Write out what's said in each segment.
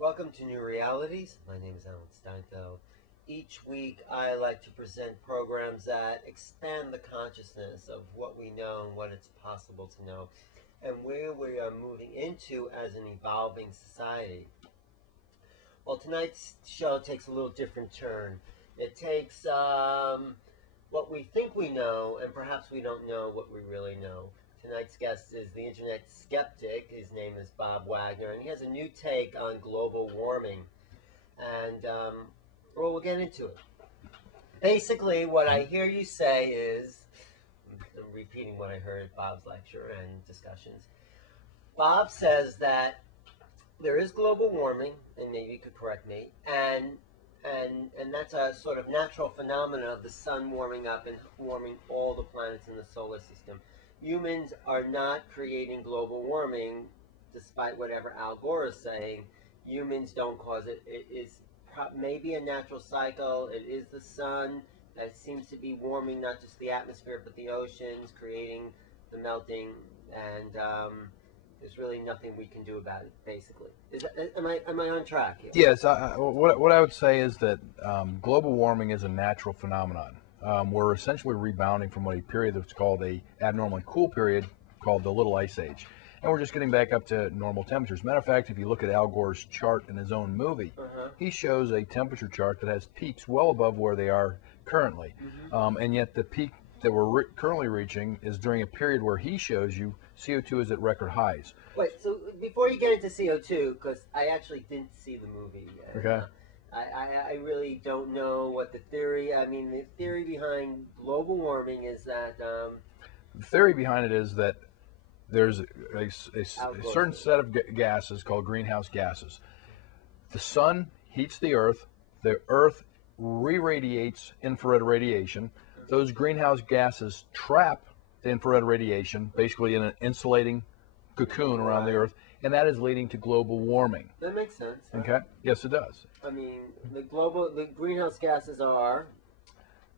Welcome to New Realities. My name is Alan Steinfeld. Each week I like to present programs that expand the consciousness of what we know and what it's possible to know and where we are moving into as an evolving society. Well, tonight's show takes a little different turn. It takes what we think we know, and perhaps we don't know what we really know. Tonight's guest is the internet skeptic. His name is Bob Wagner, and he has a new take on global warming. And, well, we'll get into it. Basically, what I hear you say is, I'm repeating what I heard at Bob's lecture and discussions. Bob says that there is global warming, and maybe you could correct me, and that's a sort of natural phenomenon of the sun warming up and warming all the planets in the solar system. Humans are not creating global warming, despite whatever Al Gore is saying. Humans don't cause it. It is maybe a natural cycle. It is the sun that seems to be warming not just the atmosphere, but the oceans, creating the melting, and there's really nothing we can do about it, basically. Am I on track here? Yes, what I would say is that global warming is a natural phenomenon. We're essentially rebounding from a period that's called a abnormally cool period called the Little Ice Age. And we're just getting back up to normal temperatures. Matter of fact, if you look at Al Gore's chart in his own movie, he shows a temperature chart that has peaks well above where they are currently. And yet the peak that we're currently reaching is during a period where he shows you CO2 is at record highs. Wait, so before you get into CO2, because I actually didn't see the movie yet. Okay. I really don't know what the theory, the theory behind global warming is that... the theory behind it is that there's a certain set of gases called greenhouse gases. The sun heats the earth re-radiates infrared radiation. Those greenhouse gases trap the infrared radiation basically in an insulating cocoon around the earth, and that is leading to global warming. That makes sense. Okay? Yes, it does. I mean, the greenhouse gases are...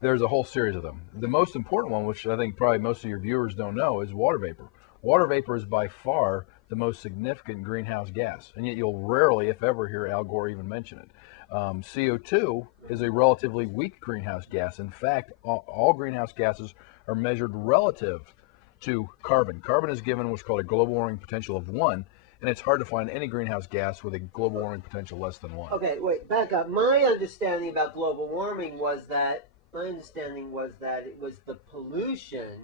There's a whole series of them. The most important one, which I think probably most of your viewers don't know, is water vapor. Water vapor is by far the most significant greenhouse gas, and yet you'll rarely, if ever, hear Al Gore even mention it. CO2 is a relatively weak greenhouse gas. In fact, all greenhouse gases are measured relative to carbon. Carbon is given what's called a global warming potential of 1, and it's hard to find any greenhouse gas with a global warming potential less than 1. Okay, wait, back up. My understanding about global warming was that it was the pollution,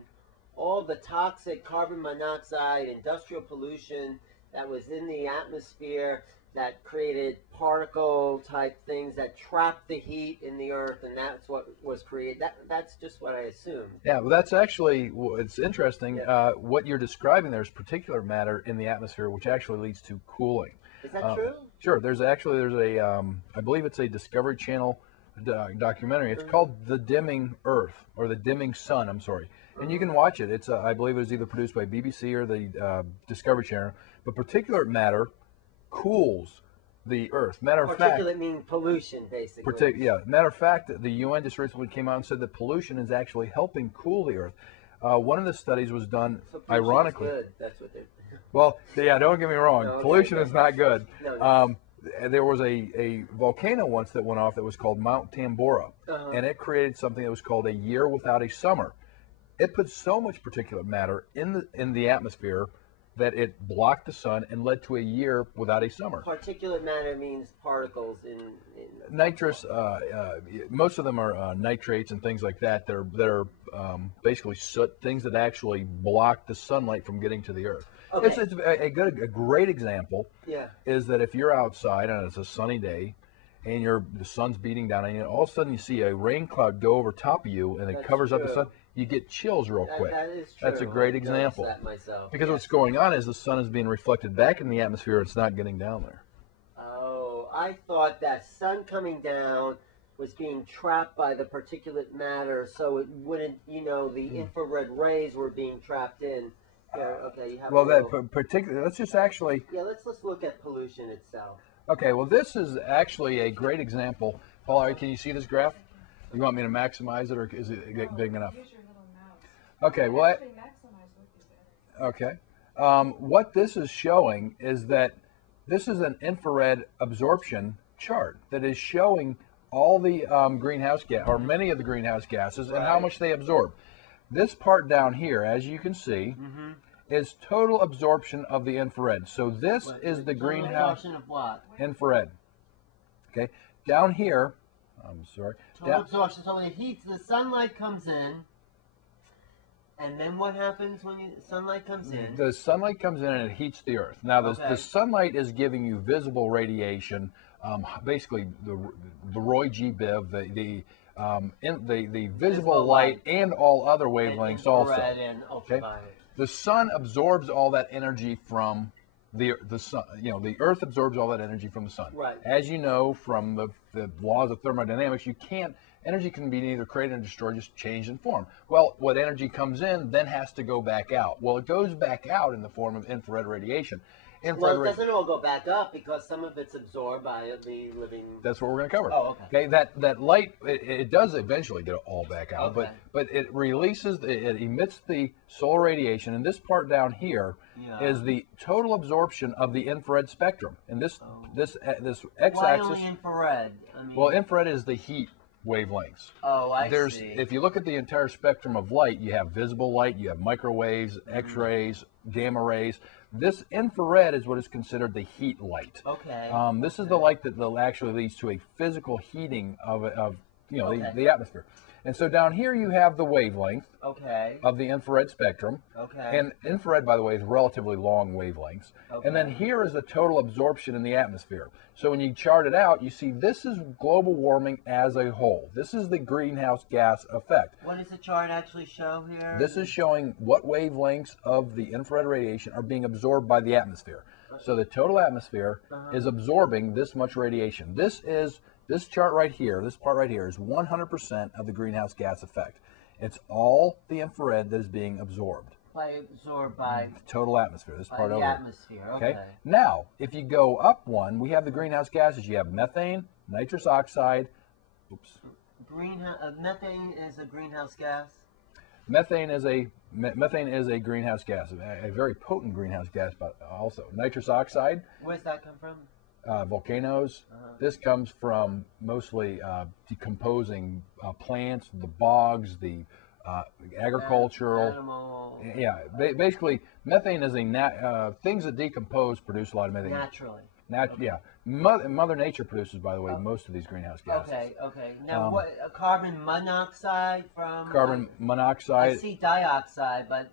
all the toxic carbon monoxide, industrial pollution that was in the atmosphere that created particle type things that trapped the heat in the earth, and that's what was created. That's just what I assumed. Yeah, well, that's actually, it's interesting. What you're describing there is particulate matter in the atmosphere, which actually leads to cooling. Is that true? Sure. There's a, I believe it's a Discovery Channel documentary. It's called The Dimming Earth, or The Dimming Sun, I'm sorry. And you can watch it. It's, I believe it was either produced by BBC or the Discovery Channel. But particulate matter cools the earth. Matter of fact, particulate meaning pollution, basically. Matter of fact, the UN just recently came out and said that pollution is actually helping cool the earth. One of the studies was done, so ironically. Good. That's what they're... Well, yeah, don't get me wrong. No, pollution is not good. No. There was a volcano once that went off that was called Mount Tambora, and it created something that was called a year without a summer. It put so much particulate matter in the atmosphere that it blocked the sun and led to a year without a summer. Particulate matter means particles in nitrous. Most of them are nitrates and things like that. They're basically soot, things that actually block the sunlight from getting to the earth. Okay. It's a great example. Yeah. Is that if you're outside and it's a sunny day, and the sun's beating down, and all of a sudden you see a rain cloud go over top of you, and it covers up the sun. You get chills real quick. That is true. That's a great example. That myself. Because what's going on is the sun is being reflected back in the atmosphere. It's not getting down there. Oh, I thought that sun coming down was being trapped by the particulate matter, so it wouldn't, the infrared rays were being trapped in. Okay, you have let's just actually... Yeah, let's look at pollution itself. Okay, well, this is actually a great example. Paul, can you see this graph? You want me to maximize it, or is it big enough? Use your little mouse. Okay, well... Actually, maximize would be better. Okay. What this is showing is that This is an infrared absorption chart that is showing all the greenhouse gas, or many of the greenhouse gases, and how Right. much they absorb. This part down here, as you can see, is total absorption of the infrared. So this is the Total greenhouse absorption of what? infrared. Okay, down here, I'm sorry. Total absorption. So when it heats, the sunlight comes in, and then what happens when sunlight comes in? The sunlight comes in and it heats the earth. Now, the sunlight is giving you visible radiation, basically the Roy G. Biv, the visible light, and all other wavelengths also. And ultraviolet. The sun absorbs all that energy from the sun. You know, the earth absorbs all that energy from the sun. Right. As you know from the laws of thermodynamics, energy can be neither created or destroyed, just changed in form. Well, what energy comes in then has to go back out. Well, it goes back out in the form of infrared radiation. Well, it doesn't all go back up because some of it's absorbed by the living. That's what we're going to cover. Oh, okay. That light, it does eventually get all back out, Okay. but it releases, it emits the solar radiation, and this part down here is the total absorption of the infrared spectrum. And this x-axis. Why only infrared? I mean, Well, infrared is the heat wavelengths. Oh, I see. If you look at the entire spectrum of light, you have visible light, you have microwaves, X-rays, gamma rays. This infrared is what is considered the heat light. Okay. This is the light that actually leads to a physical heating of the atmosphere. And so down here you have the wavelength of the infrared spectrum. Okay. And infrared, by the way, is relatively long wavelengths. Okay. And then here is the total absorption in the atmosphere. So when you chart it out, you see this is global warming as a whole. This is the greenhouse gas effect. What does the chart actually show here? This is showing what wavelengths of the infrared radiation are being absorbed by the atmosphere. So the total atmosphere is absorbing this much radiation. This chart right here, this part right here, is 100% of the greenhouse gas effect. It's all the infrared that is being absorbed. Absorbed by the total atmosphere. This part over. The atmosphere. Okay. Now, if you go up one, we have the greenhouse gases. You have methane, nitrous oxide. Oops. Methane is a greenhouse gas. Methane is a greenhouse gas, a very potent greenhouse gas, but also nitrous oxide. Where's that come from? Volcanoes. This comes from mostly decomposing plants, the bogs, the agricultural. Animal. Yeah, basically, methane is things that decompose produce a lot of methane. Naturally. Yeah. Mother Nature produces, by the way, most of these greenhouse gases. Okay. Now, what? Carbon monoxide from? Carbon monoxide. I see dioxide, but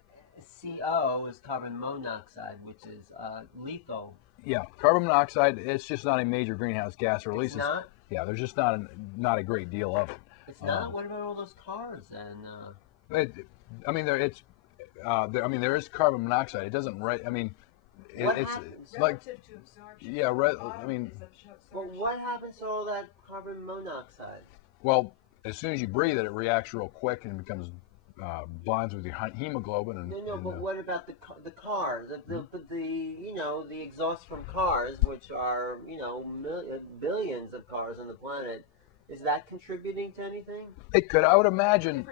CO is carbon monoxide, which is lethal. Yeah, carbon monoxide. It's just not a major greenhouse gas, or at least it's not. Yeah, there's just not a great deal of it. It's not. What about all those cars and? There is carbon monoxide. It doesn't. It's like. To absorption. Yeah, Well, what happens to all that carbon monoxide? Well, as soon as you breathe it, it reacts real quick and becomes bonds with your hemoglobin. But what about the cars? The exhaust from cars, which are billions of cars on the planet. Is that contributing to anything? It could. I would imagine.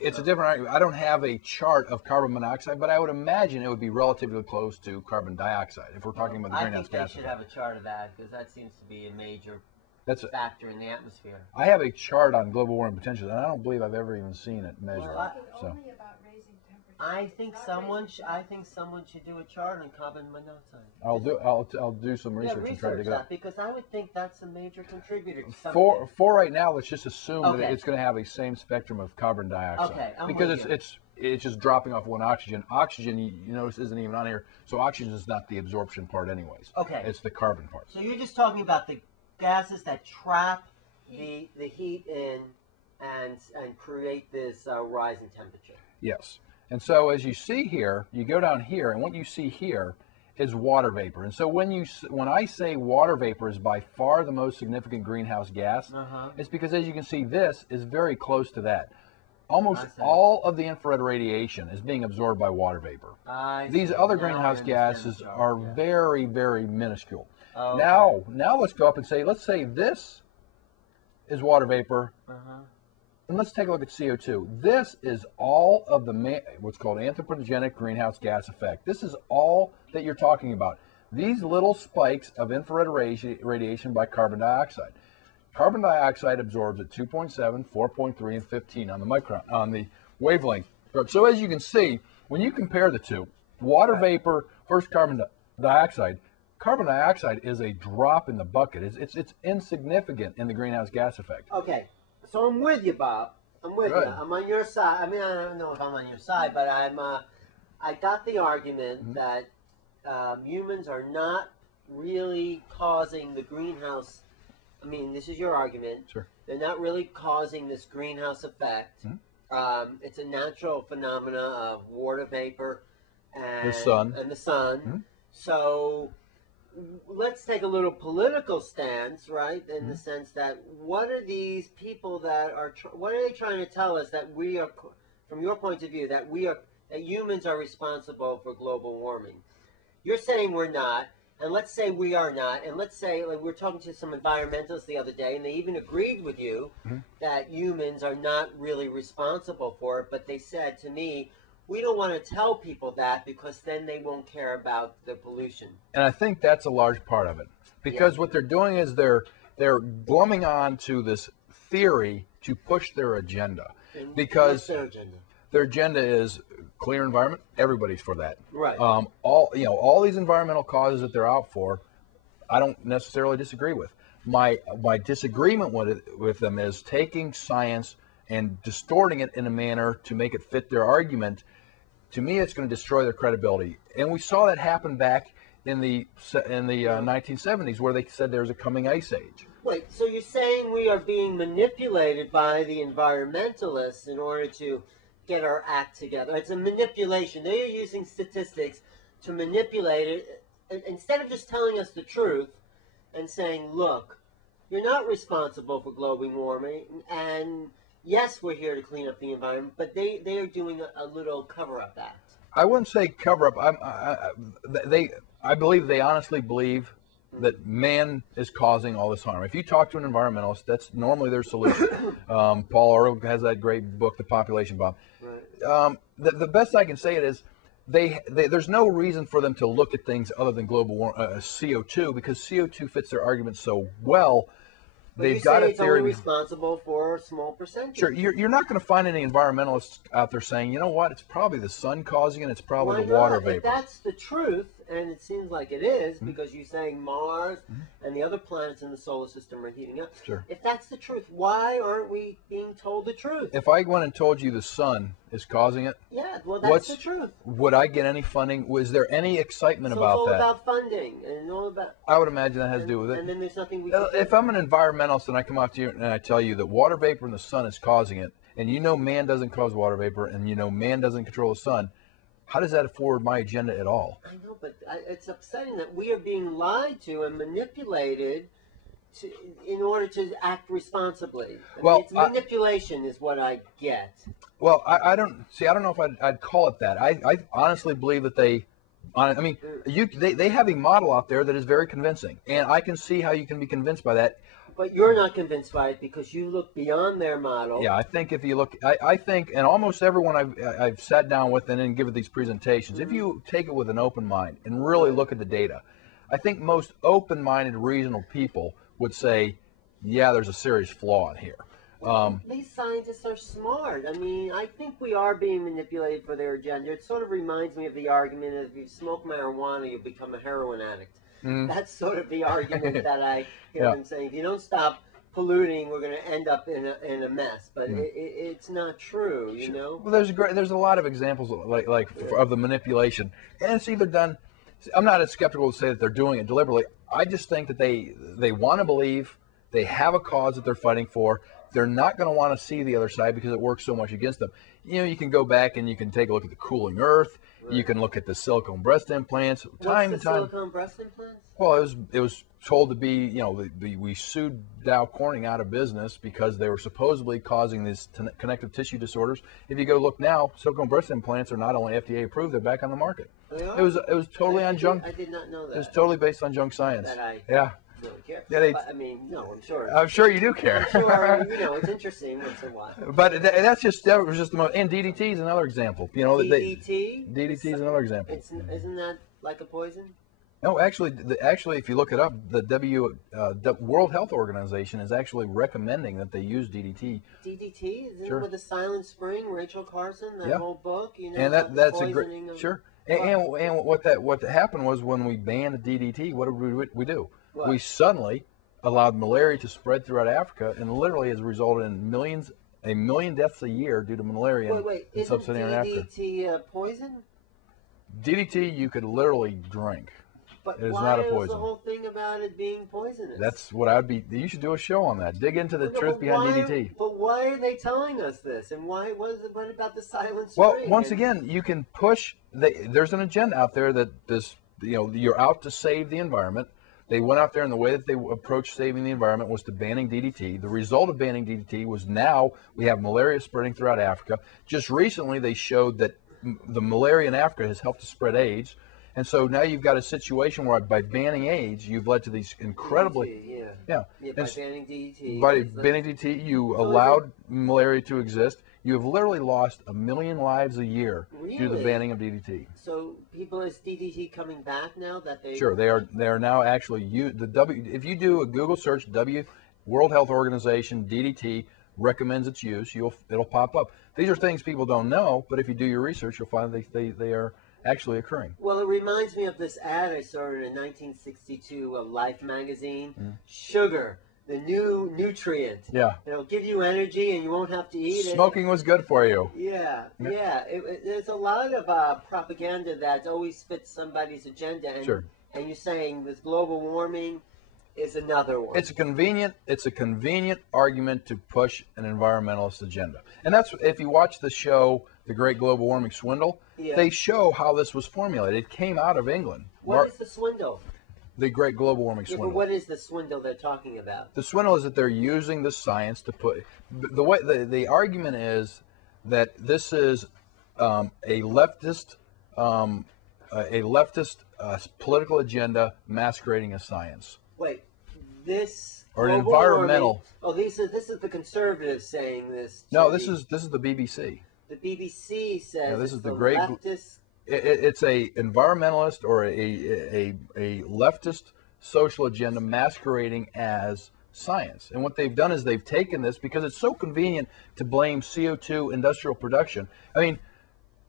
It's a different argument. I don't have a chart of carbon monoxide, but I would imagine it would be relatively close to carbon dioxide if we're talking about the greenhouse gas. I think they should have a chart of that because that seems to be a major factor in the atmosphere. I have a chart on global warming potential, and I don't believe I've ever even seen it measured. Only about raising temperature. I think someone should do a chart on carbon monoxide. I'll do some research and try to dig it up. Because I would think that's a major contributor to something. For right now, let's just assume that it's going to have a same spectrum of carbon dioxide. Okay, because it's just dropping off one oxygen. Oxygen, you notice, isn't even on here. So oxygen is not the absorption part, anyways. Okay. It's the carbon part. So you're just talking about the gases that trap the heat in and create this rise in temperature. Yes. And so as you see here, you go down here, and what you see here is water vapor. And so when I say water vapor is by far the most significant greenhouse gas, it's because, as you can see, this is very close to that. Almost all of the infrared radiation is being absorbed by water vapor. These other greenhouse gases are very, very minuscule. Okay. Now let's go up and let's say this is water vapor. And let's take a look at CO2. This is all of the what's called anthropogenic greenhouse gas effect. This is all that you're talking about. these little spikes of infrared radiation by carbon dioxide. Carbon dioxide absorbs at 2.7, 4.3, and 15 on the wavelength. So as you can see, when you compare the two, water vapor versus carbon dioxide is a drop in the bucket. It's insignificant in the greenhouse gas effect. Okay, so I'm with you, Bob. I'm with Good. you. I'm on your side. I mean, I don't know if I'm on your side, but I got the argument that humans are not really causing the greenhouse. I mean, this is your argument. Sure. They're not really causing this greenhouse effect. It's a natural phenomena of water vapor and the sun. So let's take a little political stance, right? In the sense that what are these people that are? What are they trying to tell us that we are, from your point of view, that humans are responsible for global warming? You're saying we're not. And let's say we are not, and let's say, like, we were talking to some environmentalists the other day, and they even agreed with you that humans are not really responsible for it, but they said to me, we don't want to tell people that because then they won't care about the pollution. And I think that's a large part of it, because what they're doing is they're glumming on to this theory to push their agenda. And because what's their agenda? Their agenda is cleaner environment. Everybody's for that. Right. All these environmental causes that they're out for, I don't necessarily disagree with. My disagreement with them is taking science and distorting it in a manner to make it fit their argument. To me, it's going to destroy their credibility. And we saw that happen back in the 1970s, where they said there's a coming ice age. Wait, so you're saying we are being manipulated by the environmentalists in order to get our act together? It's a manipulation. They are using statistics to manipulate it instead of just telling us the truth and saying, look, you're not responsible for global warming, and yes, we're here to clean up the environment, but they are doing a little cover-up act. I wouldn't say cover-up. I believe they honestly believe that man is causing all this harm. If you talk to an environmentalist, that's normally their solution. Paul Orr has that great book, The Population Bomb. Right. The best I can say it is there's no reason for them to look at things other than global CO2, because CO2 fits their argument so well. They've got a theory. Only responsible for a small percentage. Sure, you're not going to find any environmentalists out there saying, you know what, it's probably the sun causing it, it's probably the water vapor. If that's the truth, and it seems like it is, because you're saying Mars and the other planets in the solar system are heating up. Sure. If that's the truth, why aren't we being told the truth? If I went and told you the sun is causing it, yeah, well, that's the truth. Would I get any funding? Was there any excitement about that? It's all about funding and all about. I would imagine that has to do with it. And then there's nothing we can do. If I'm an environmentalist and I come up to you and I tell you that water vapor in the sun is causing it, and you know man doesn't cause water vapor, and you know man doesn't control the sun, how does that forward my agenda at all? I know, but it's upsetting that we are being lied to and manipulated in order to act responsibly. It's manipulation is what I get. Well, I don't know if I'd call it that. I honestly believe that they have a model out there that is very convincing, and I can see how you can be convinced by that. But you're not convinced by it because you look beyond their model. Yeah, I think if you look, I think, and almost everyone I've sat down with and then given these presentations, if you take it with an open mind and really look at the data, I think most open-minded, reasonable people would say, yeah, there's a serious flaw in here. These scientists are smart. I mean, I think we are being manipulated for their agenda. It sort of reminds me of the argument that if you smoke marijuana, you'll become a heroin addict. That's sort of the argument that I hear them saying. If you don't stop polluting, we're going to end up in a mess. But it's not true, you know. Well, there's a lot of examples of the manipulation, and it's either done. I'm not as skeptical to say that they're doing it deliberately. I just think that they want to believe they have a cause that they're fighting for. They're not going to want to see the other side because it works so much against them. You know, you can go back and you can take a look at the cooling Earth. Right. You can look at the silicone breast implants. Silicone breast implants? Well, it was told to be, you know, we sued Dow Corning out of business because they were supposedly causing these connective tissue disorders. If you go look now, silicone breast implants are not only FDA approved, they're back on the market. They are? It was totally on junk. I did not know that. It was totally based on junk science. Really care. Yeah, but, I mean, no, I'm sure. I'm sure you do care. I'm sure, you know, it's interesting once in a while. But that was just the most. And DDT is another example. You know, DDT? DDT is another example. Isn't that like a poison? No, actually, if you look it up, the World Health Organization is actually recommending that they use DDT. DDT? Isn't Sure. it with the Silent Spring, Rachel Carson, that Yeah. whole book? You know, And about the that's a poisoning great, of sure. Well, And what happened was when we banned DDT, what did we do? What? We suddenly allowed malaria to spread throughout Africa, and literally has resulted in a million deaths a year due to malaria wait, in isn't sub-Saharan Africa. DDT poison? DDT you could literally drink. But It is why not a is the poison. whole thing about it being poisonous? That's what I'd be. You should do a show on that. Dig into the No, truth but behind why, DDT. But why are they telling us this? And what about the Silent Spring? Well, once again, you can push. There's an agenda out there that you're out to save the environment. They went out there, and the way that they approached saving the environment was to banning DDT. The result of banning DDT was now we have malaria spreading throughout Africa. Just recently, they showed that the malaria in Africa has helped to spread AIDS. And so now you've got a situation where by banning AIDS, you've led to these incredibly... DDT, Yeah. by banning DDT. By banning DDT, you allowed malaria to exist. You have literally lost 1 million lives a year due to the Really? banning of DDT. So is DDT coming back now that they... Sure, they are now actually if you do a Google search, World Health Organization DDT recommends its use, it'll pop up. These are things people don't know, but if you do your research, you'll find they are actually occurring. Well, it reminds me of this ad I saw in 1962 of Life magazine. Sugar, the new nutrient. Yeah. It'll give you energy and you won't have to eat it. Smoking was good for you. Yeah. There's a lot of propaganda that always fits somebody's agenda. And, Sure. And you're saying this global warming is another one. It's a convenient argument to push an environmentalist agenda. And that's, if you watch the show, The Great Global Warming Swindle, they show how this was formulated. It came out of England. What is the swindle? The Great Global Warming Swindle. But what is the swindle they're talking about? The swindle is that they're using the science to put the argument is that this is a leftist political agenda masquerading as science. Wait, this or an global environmental. Warming, this is the conservatives saying this. No, this is the BBC. The BBC says this is the great. leftist. It's a environmentalist or a leftist social agenda masquerading as science. And what they've done is they've taken this because it's so convenient to blame CO2 industrial production. I mean,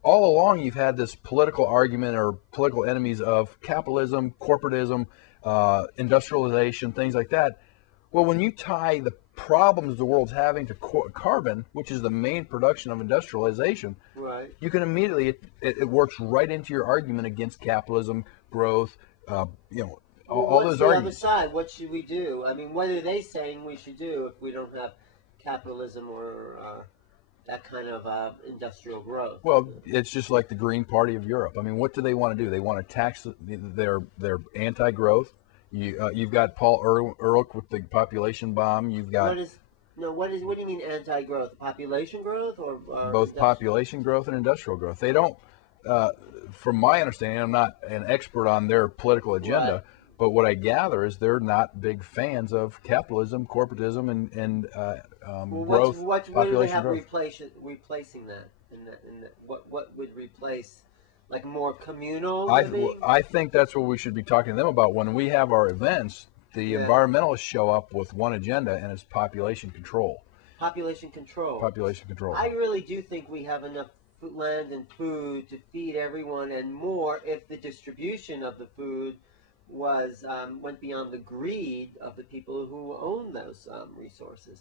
all along you've had this political argument or political enemies of capitalism, corporatism, industrialization, things like that. Well, when you tie the problems the world's having to carbon, which is the main production of industrialization, right, you can immediately, it works right into your argument against capitalism, growth, all those arguments. What's the other side? What should we do? I mean, what are they saying we should do if we don't have capitalism or that kind of industrial growth? Well, it's just like the Green Party of Europe. I mean, what do they want to do? They want to tax their anti-growth. You've got Paul Ehrlich with the population bomb. You've got what do you mean anti-growth? Population growth or both population growth and industrial growth. They don't. From my understanding, I'm not an expert on their political agenda, right, but what I gather is they're not big fans of capitalism, corporatism, and growth. What do they have replacing that? What would replace? Like more communal living? I think that's what we should be talking to them about. When we have our events, the environmentalists show up with one agenda, and it's population control. Population control. Population control. I really do think we have enough land and food to feed everyone and more if the distribution of the food went beyond the greed of the people who own those resources.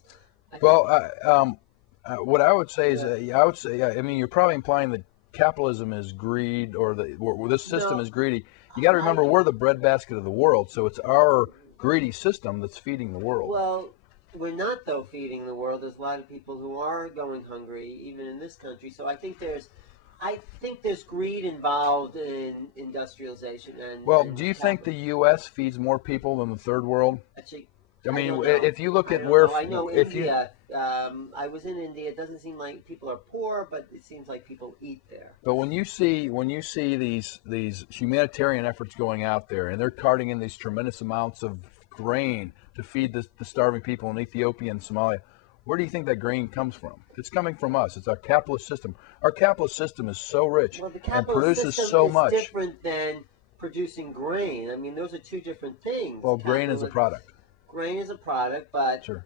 What I would say is, I mean, you're probably implying that capitalism is greed, or this system is greedy. You got to remember, we're the breadbasket of the world, so it's our greedy system that's feeding the world. Well, we're not, though, feeding the world. There's a lot of people who are going hungry, even in this country. So I think there's greed involved in industrialization. Do you think the U.S. feeds more people than the third world? Actually, I mean, don't if you look at I know India. I was in India. It doesn't seem like people are poor, but it seems like people eat there. But when you see these humanitarian efforts going out there, and they're carting in these tremendous amounts of grain to feed the starving people in Ethiopia and Somalia, where do you think that grain comes from? It's coming from us. It's our capitalist system. Our capitalist system is so rich and produces so much. Different than producing grain. I mean, those are two different things. Well, grain is a product. Grain is a product, but Sure.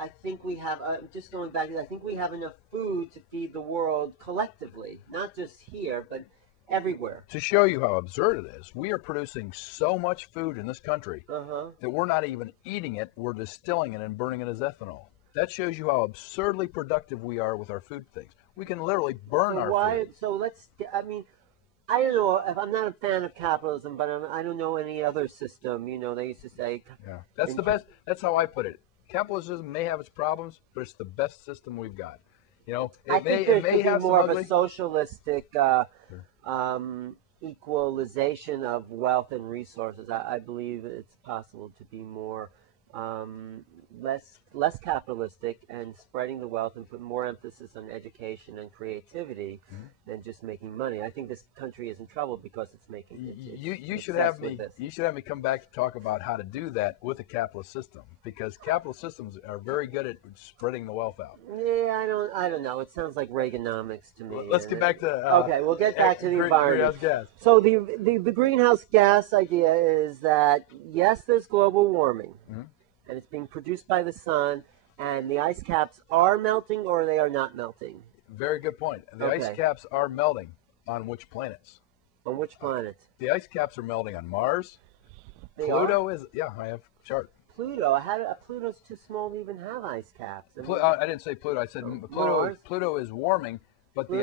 I think we have, just going back, I think we have enough food to feed the world collectively, not just here, but everywhere. To show you how absurd it is, we are producing so much food in this country that we're not even eating it, we're distilling it and burning it as ethanol. That shows you how absurdly productive we are with our food things. We can literally burn our food. So let's, I mean, I don't know, if I'm not a fan of capitalism, but I don't know any other system. You know, they used to say. Yeah, that's the best, that's how I put it. Capitalism may have its problems, but it's the best system we've got. You know, it may have more of a socialistic equalization of wealth and resources. I believe it's possible to be more less capitalistic and spreading the wealth and put more emphasis on education and creativity than just making money. I think this country is in trouble because it's making. You should have me come back to talk about how to do that with a capitalist system, because capitalist systems are very good at spreading the wealth out. Yeah, I don't know. It sounds like Reaganomics to me. Well, let's get back to okay. We'll get back to the environment. Greenhouse gas. So the greenhouse gas idea is that yes, there's global warming. And it's being produced by the sun, and the ice caps are melting or they are not melting. Very good point. The ice caps are melting on which planets? On which planets? The ice caps are melting on Mars. Pluto is, yeah, I have a chart. Pluto, Pluto's too small to even have ice caps. I didn't say Pluto. I said Pluto is warming, but the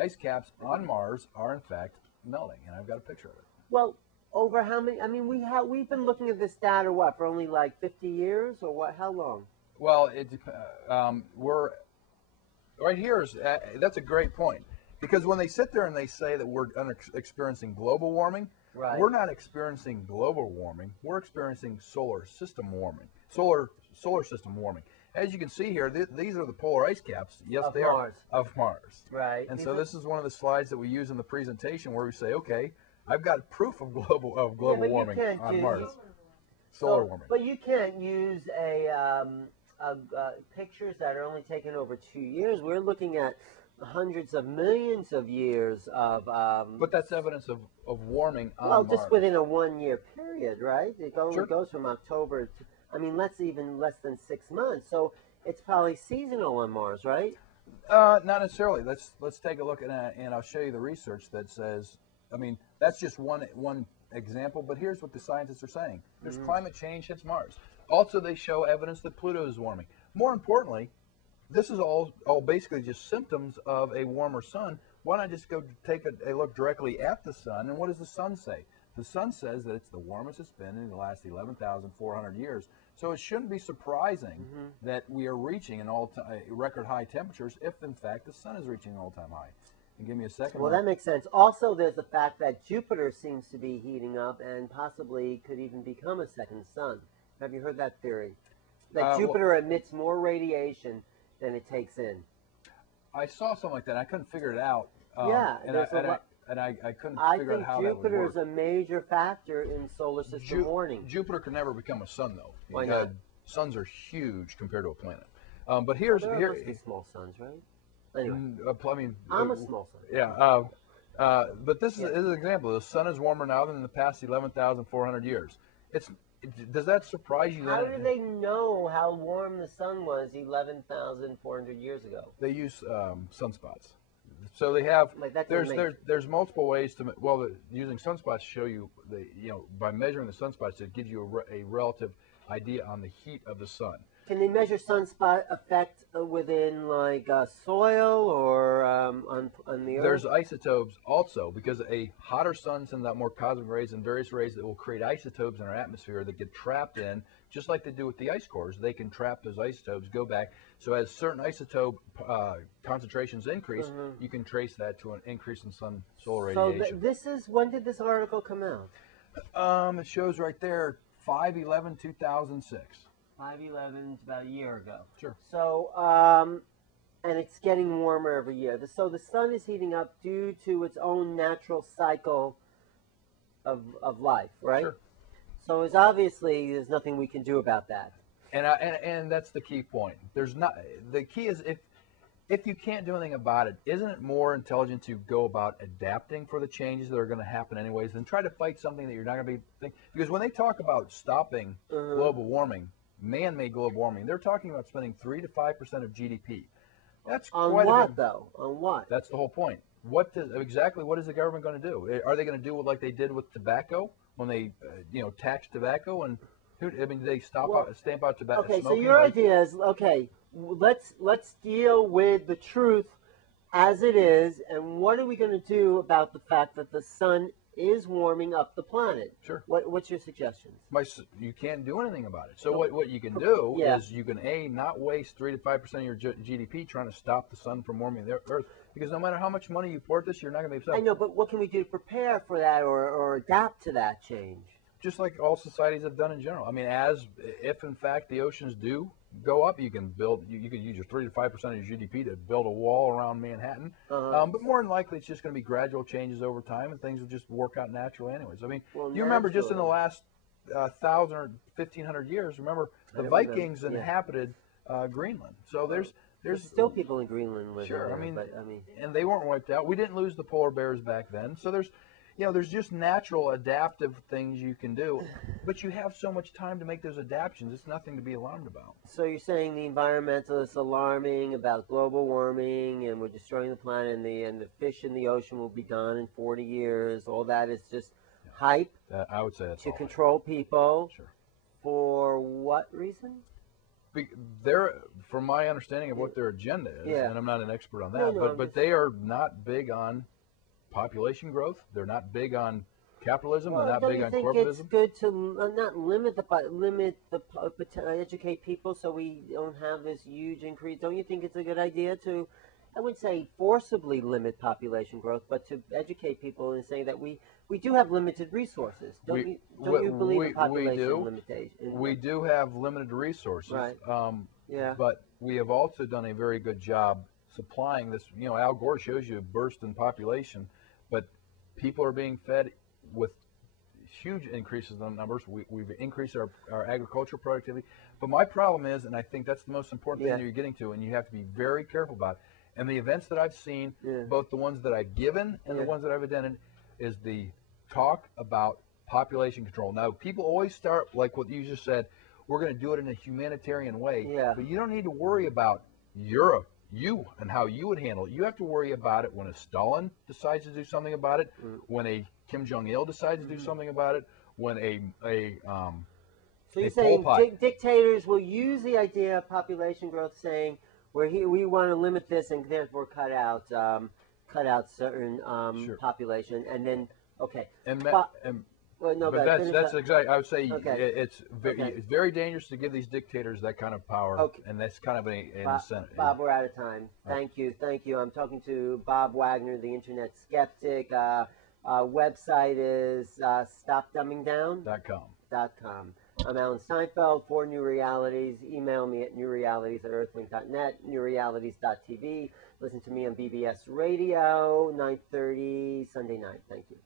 ice caps on Mars are in fact melting, and I've got a picture of it. Well, over how many? I mean, we've been looking at this data for only like 50 years or what? How long? Well, we're right here. That's a great point, because when they sit there and they say that we're experiencing global warming, we're not experiencing global warming. We're experiencing solar system warming. Solar system warming. As you can see here, these are the polar ice caps. Yes, they are of Mars. Right. And so this is one of the slides that we use in the presentation where we say, okay, I've got proof of global warming on Mars. Solar warming. But you can't use pictures that are only taken over 2 years. We're looking at hundreds of millions of years of. But that's evidence of warming on Mars. Well, just within a 1 year period, right? It only goes from October to, less than 6 months. So it's probably seasonal on Mars, right? Not necessarily. Let's take a look at that, and I'll show you the research that says. That's just one example, but here's what the scientists are saying. There's climate change hits Mars. Also, they show evidence that Pluto is warming. More importantly, this is all basically just symptoms of a warmer sun. Why not just go take a look directly at the sun, and what does the sun say? The sun says that it's the warmest it's been in the last 11,400 years. So it shouldn't be surprising that we are reaching an record high temperatures if, in fact, the sun is reaching an all-time high. And give me a second. Well, that makes sense. Also, there's the fact that Jupiter seems to be heating up and possibly could even become a second sun. Have you heard that theory? That Jupiter emits more radiation than it takes in. I saw something like that. I couldn't figure it out. Yeah, I couldn't figure out how that would work. Jupiter is a major factor in solar system warming. Jupiter could never become a sun, though. Why not? Suns are huge compared to a planet. But here's small suns, right? Anyway, I'm a small sun. Yeah, but this is an example. The sun is warmer now than in the past 11,400 years. Does that surprise you? How do they know how warm the sun was 11,400 years ago? They use sunspots. So they have. There's multiple ways to. Well, using sunspots show you by measuring the sunspots, it gives you a relative idea on the heat of the sun. Can they measure sunspot effect within soil or on the Earth? There's isotopes also, because a hotter sun sends out more cosmic rays and various rays that will create isotopes in our atmosphere that get trapped in, just like they do with the ice cores. They can trap those isotopes, go back. So as certain isotope concentrations increase, you can trace that to an increase in solar radiation. So when did this article come out? It shows right there, 5/11/2006. 5/11 is about a year ago. Sure. So, and it's getting warmer every year. So the sun is heating up due to its own natural cycle of life, right? Sure. So there's nothing we can do about that. And that's the key point. The key is if you can't do anything about it, isn't it more intelligent to go about adapting for the changes that are going to happen anyways than try to fight something that you're not going to be thinking? Because when they talk about stopping global warming, man-made global warming, they're talking about spending 3 to 5% of GDP. That's On quite what, a bit. though? On what? That's the whole point. Exactly what is the government going to do? Are they going to do like they did with tobacco when they, taxed tobacco and they stamp out tobacco? Okay, so smoking, your like, idea is, okay, let's deal with the truth as it is, and what are we going to do about the fact that the sun is warming up the planet? Sure. What's your suggestions? You can't do anything about it. So Okay. what you can do Yeah. is you can not waste 3 to 5% of your GDP trying to stop the sun from warming the Earth, because no matter how much money you pour at this, you're not going to be I able to. know, but what can we do to prepare for that or adapt to that change? Just like all societies have done in general. I mean, if in fact the oceans do go up, you can use your 3 to 5% of your GDP to build a wall around Manhattan. But more than likely, it's just going to be gradual changes over time, and things will just work out naturally anyways. I mean, Well, you remember just in the naturally. last 1,000 or 1,500 years, remember the Vikings inhabited Greenland. So there's still people in Greenland living sure. there, I mean, but and they weren't wiped out. We didn't lose the polar bears back then. So there's just natural adaptive things you can do, but you have so much time to make those adaptations. It's nothing to be alarmed about. So you're saying the environmentalists alarming about global warming and we're destroying the planet and the fish in the ocean will be gone in 40 years. All that is just hype I would say that's to all. control people. Sure. For what reason? From my understanding of what their agenda is, Yeah. and I'm not an expert on No, that, no, but they are not big on population growth. They're not big on capitalism. Well, They're not don't big you on think corporatism. it's good to not educate people so we don't have this huge increase? Don't you think it's a good idea to, I wouldn't say forcibly limit population growth, but to educate people and say that we do have limited resources. Don't you believe in population limitation? We do have limited resources. Right. Yeah. But we have also done a very good job supplying this. Al Gore shows you a burst in population, but people are being fed with huge increases in numbers. We've increased our agricultural productivity. But my problem is, and I think that's the most important thing that you're getting to, and you have to be very careful about, and the events that I've seen, both the ones that I've given and the ones that I've attended, is the talk about population control. Now, people always start, like what you just said, we're going to do it in a humanitarian way. Yeah. But you don't need to worry about you and how you would handle it. You have to worry about it when a Stalin decides to do something about it, when a Kim Jong-il decides to do something about it, when So you're saying dictators will use the idea of population growth, saying we want to limit this and therefore cut out certain population, and then that's exactly. I would say it's Okay. very dangerous to give these dictators that kind of power, Okay. and that's kind of an incentive. Bob, we're out of time. Thank you. I'm talking to Bob Wagner, the internet skeptic. Website is stopdumbingdown.com. I'm Alan Steinfeld for New Realities. Email me at newrealities@earthlink.net, newrealities.tv. Listen to me on BBS Radio, 9:30 Sunday night. Thank you.